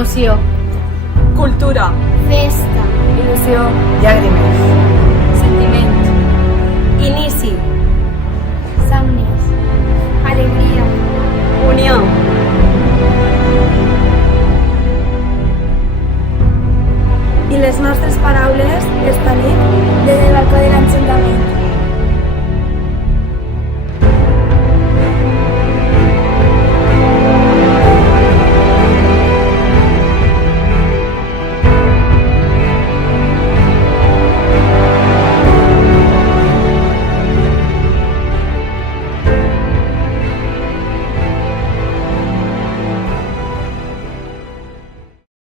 Emoció. Cultura. Festa. Il·lusió. Llàgrimes. Sentiment. Inici. Somnis. Alegria. Unió. I les nostres paraules esta nit des del balcó de l'Ajuntament.